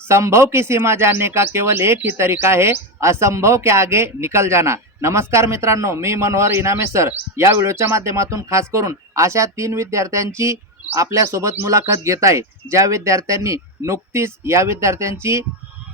संभव की सीमा जानने का केवल एक ही तरीका है, असंभव के आगे निकल जाना। नमस्कार मित्रांनो, मी मनोहर इनामे सर या व्हिडिओच्या माध्यमातून खास करून अशा 3 विद्यार्थ्यांची आपल्यासोबत मुलाखत घेत आहे, ज्या विद्यार्थ्यांनी नुकतीच या विद्यार्थ्यांची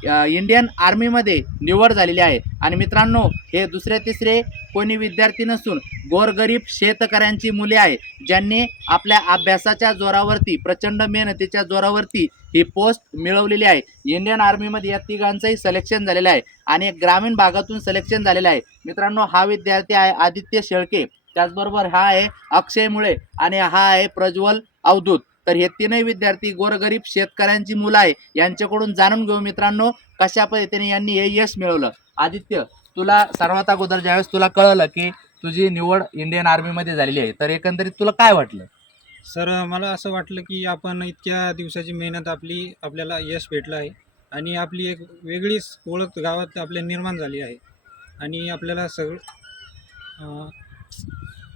इंडियन आर्मीमध्ये निवड झालेली आहे। आणि मित्रांनो, हे दुसरे तिसरे कोणी विद्यार्थी नसून गोरगरीब शेतकऱ्यांची मुले आहे, ज्यांनी आपल्या अभ्यासाच्या जोरावरती, प्रचंड मेहनतीच्या जोरावरती ही पोस्ट मिळवलेली आहे। इंडियन आर्मीमध्ये या तिघांचंही सिलेक्शन झालेलं आहे आणि ग्रामीण भागातून सिलेक्शन झालेलं आहे। मित्रांनो, हा विद्यार्थी आहे आदित्य शेळके, त्याचबरोबर हा आहे अक्षय मुळे आणि हा आहे प्रज्वल अवधूत। तर हे तीनही विद्यार्थी गोरगरीब शेतकऱ्यांची मुलं आहे। यांच्याकडून जाणून घेऊ मित्रांनो, कशा पद्धतीने यांनी हे यश मिळवलं। आदित्य, तुला सर्वात अगोदर ज्यावेळेस तुला कळलं की तुझी निवड इंडियन आर्मीमध्ये झालेली आहे, तर एकंदरीत तुला काय वाटलं? सर, मला असं वाटलं की आपण इतक्या दिवसाची मेहनत आपल्याला यश भेटलं आहे आणि आपली एक वेगळीच ओळख गावात आपल्या निर्माण झाली आहे आणि आपल्याला सगळं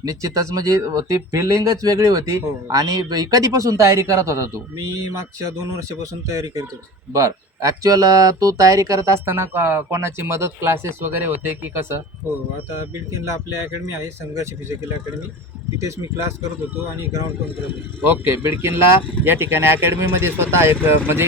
निश्चितच, म्हणजे ती फिलिंगच वेगळी होती। हो. आणि कधीपासून तयारी करत होता तू? मी मागच्या 2 वर्षापासून तयारी करत होतो. बर, ॲक्च्युअल तू तयारी करत असताना कोणाची मदत, क्लासेस वगैरे होते की कसं? हो, आता बिडकीनला आपली अकॅडमी आहे, संघर्ष फिजिकल अकॅडमी. तिथेच मी क्लास करत होतो आणि ग्राउंड पण करत होतो. ओके, बिडकीनला या ठिकाणी अकॅडमीमध्ये स्वतः एक म्हणजे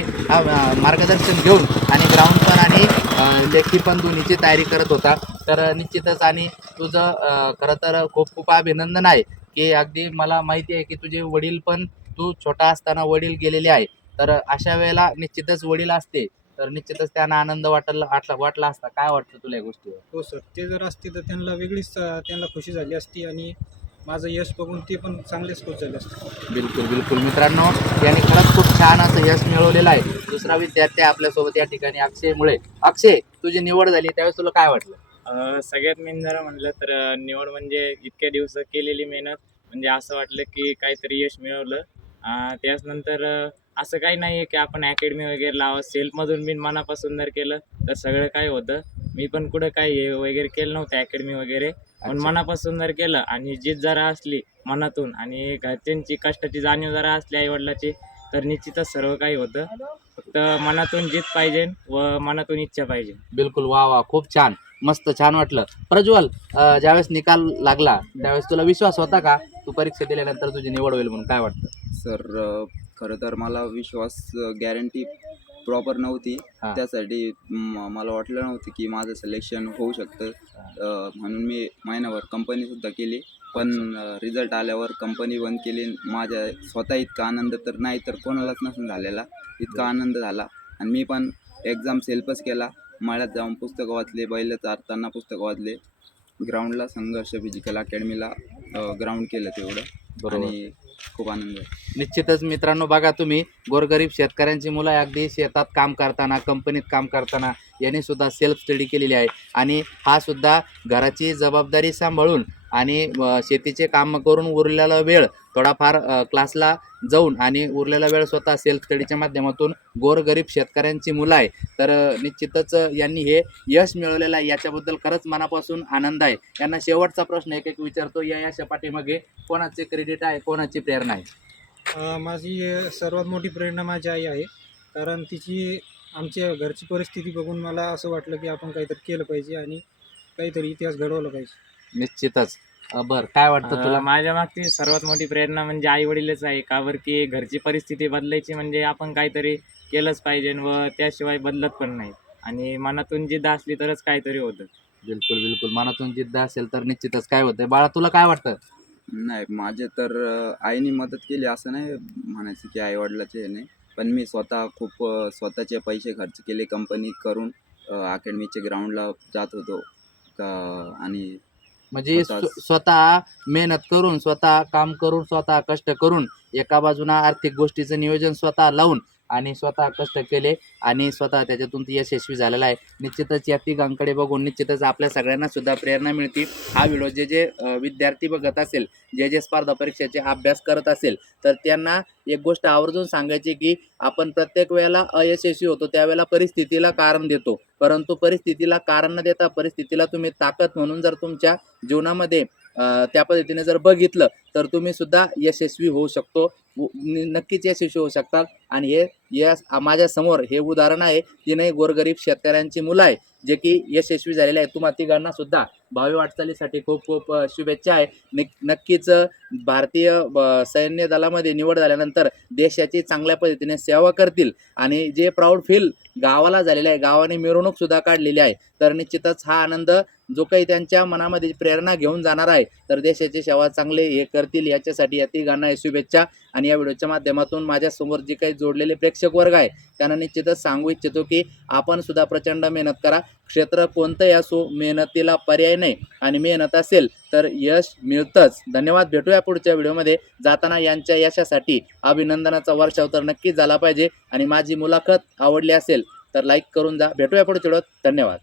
मार्गदर्शन घेऊन आणि ग्राउंड पण आणि लेखी पण दोन्हीची तयारी करत होता। तर निश्चितच, आणि तुझं खरं तर खूप खूप अभिनंदन आहे की अगदी मला माहिती आहे की तुझे वडील पण, तू छोटा असताना वडील गेलेले आहे, तर अशा वेळेला निश्चितच वडील असते तर निश्चितच त्यांना आनंद वाटला असता। काय वाटतं तुला या गोष्टीवर? हो सर, ते जर असते तर त्यांना वेगळीच त्यांना खुशी झाली असती आणि माझं यश बघून ते पण चांगलेच खुश झाले असते. बिलकुल बिलकुल मित्रांनो, यांनी खरंच खूप छान असं यश मिळवलेलं आहे। दुसरा विद्यार्थी आपल्यासोबत या ठिकाणी अक्षय मुळे। अक्षय, तुझी निवड झाली त्यावेळेस तुला काय वाटलं? सगळ्यात मेन जरा म्हटलं तर निवड म्हणजे इतक्या दिवस केलेली मेहनत, म्हणजे असं वाटलं की काहीतरी यश मिळवलं. त्याचनंतर असं काही नाही आहे की आपण अकॅडमी वगैरे लावा, सेल्फमधून मी मनापासून जर केलं तर सगळं काय होतं. मी पण कुठं काही हे वगैरे केलं नव्हतं अकॅडमी वगैरे, पण अच्छा. मनापासून जर केलं आणि जिद्द जरा असली मनातून आणि घरच्यांची कष्टाची जाणीव जरा असली, आईवडिलाची, तर निश्चितच सर्व काही होतं. फक्त मनातून जिद्द पाहिजे व मनातून इच्छा पाहिजे. बिलकुल, वा वा, खूप छान, मस्त, छान वाटलं। प्रज्वल, ज्यावेळेस निकाल लागला त्यावेळेस तुला विश्वास होता का तू परीक्षा दिल्यानंतर तुझी निवड होईल म्हणून? काय वाटतं? सर, खरं तर मला विश्वास गॅरंटी प्रॉपर नव्हती. हां. त्यासाठी मला वाटलं नव्हतं की माझं सिलेक्शन होऊ शकतं. म्हणून मी महिनाभर कंपनीसुद्धा केली. पण रिझल्ट आल्यावर कंपनी बंद केली. माझ्या स्वतः इतका आनंद तर नाही तर कोणालाच नसून झालेला, इतका आनंद झाला. आणि मी पण एक्झाम सेल्फच केला. मळ्यात जाऊन पुस्तकं वाचले, बैल चारताना पुस्तकं वाचले, ग्राउंडला संघर्ष फिजिकल अकॅडमीला ग्राउंड केलं तेवढं. बरोबर. आणि खूप आनंद आहे. निश्चितच मित्रांनो, बघा तुम्ही, गोरगरीब शेतकऱ्यांची मुलं अगदी शेतात काम करताना, कंपनीत काम करताना यांनी सुद्धा सेल्फ स्टडी केलेली आहे आणि हा सुद्धा घराची जबाबदारी सांभाळून आणि शेतीचे काम करून उरलेला वेळ थोडाफार क्लासला जाऊन आणि उरलेला वेळ स्वतः सेल्फ स्टडीच्या माध्यमातून गोरगरीब शेतकऱ्यांची मुलं आहे। तर निश्चितच यांनी हे यश मिळवलेलं आहे, याच्याबद्दल खरंच मनापासून आनंद आहे। यांना शेवटचा प्रश्न एक एक विचारतो, या यशा पाठीमागे कोणाचे क्रेडिट आहे, कोणाची प्रेरणा आहे? माझी सर्वात मोठी प्रेरणा माझी आई आहे. कारण तिची आमच्या घरची परिस्थिती बघून मला असं वाटलं की आपण काहीतरी केलं पाहिजे आणि काहीतरी इतिहास घडवला पाहिजे. निश्चितच। बरं, काय वाटतं तुला? माझ्या मागची सर्वात मोठी प्रेरणा म्हणजे आई वडीलच आहे. का बरं की घरची परिस्थिती बदलायची म्हणजे आपण काहीतरी केलंच पाहिजे व त्याशिवाय बदलत पण नाही आणि मनातून जिद्द असली तरच काहीतरी होतं. बिलकुल बिलकुल, मनातून जिद्द असेल तर निश्चितच काय होतंय। बाळा, तुला काय वाटतं? नाही, माझे तर आईने मदत केली असं नाही म्हणायचं की आई-वडिलाचे नाही. पण मी स्वतः खूप स्वतःचे पैसे खर्च केले कंपनी करून. अकॅडमीच्या ग्राउंडला जात होतो आणि म्हणजे स्वतःच स्वतः मेहनत करून, स्वतः काम करून, स्वतः कष्ट करून, एका बाजूला आर्थिक गोष्टीचं नियोजन स्वतः लावून आणि स्वतः कष्ट केले आणि स्वतः त्याच्यातून ती यशस्वी झालेला आहे। निश्चितच या तिघांकडे बघून निश्चितच आपल्या सगळ्यांना सुद्धा प्रेरणा मिळते। हा व्हिडिओ जे जे विद्यार्थी बघत असेल, जे जे स्पर्धा परीक्षेचे अभ्यास करत असेल, तर त्यांना एक गोष्ट आवर्जून सांगायची की आपण प्रत्येक वेळेला अयशस्वी होतो त्यावेळेला परिस्थितीला कारण देतो, परंतु परिस्थितीला कारण न देता परिस्थितीला तुम्ही ताकद म्हणून जर तुमच्या जीवनामध्ये त्या पद्धतीने जर बघितलं तर तुम्ही सुद्धा यशस्वी होऊ शकतो, नक्कीच यशस्वी होऊ शकतात. आणि हे माझ्या समोर हे उदाहरण आहे, तीनही गोरगरीब शेतकऱ्यांची मुलं आहे जे की यशस्वी झालेले आहेत. तुम्हा तिघांना सुद्धा भावी वाटचालीसाठी खूप खूप शुभेच्छा आहे. नक्कीच भारतीय सैन्य दलामध्ये निवड झाल्यानंतर देशाची चांगल्या पद्धतीने सेवा करतील आणि जे प्राऊड फील गावाला झालेलं आहे, गावाने मिरवणूक सुद्धा काढलेली आहे, तर निश्चितच हा आनंद जो काही त्यांच्या मनामध्ये प्रेरणा घेऊन जाणार आहे, तर देशाची सेवा चांगले हे करतील याच्यासाठी या तिघांना शुभेच्छा. आणि या व्हिडिओच्या माध्यमातून माझ्यासमोर जे काही जोडलेले प्रेक्षक वर्ग आहे त्यांना निश्चितच सांगू इच्छितो की आपण सुद्धा प्रचंड मेहनत करा. क्षेत्र कोणतंही असो, मेहनतीला पर्याय नाही आणि मेहनत असेल तर यश मिळतंच. धन्यवाद. भेटूया पुढच्या व्हिडिओमध्ये. जाताना यांच्या यशासाठी अभिनंदनाचा वर्षाव तर नक्कीच झाला पाहिजे आणि माझी मुलाखत आवडली असेल तर लाईक करून जा. भेटूया पुढच्या व्हिडिओत. धन्यवाद.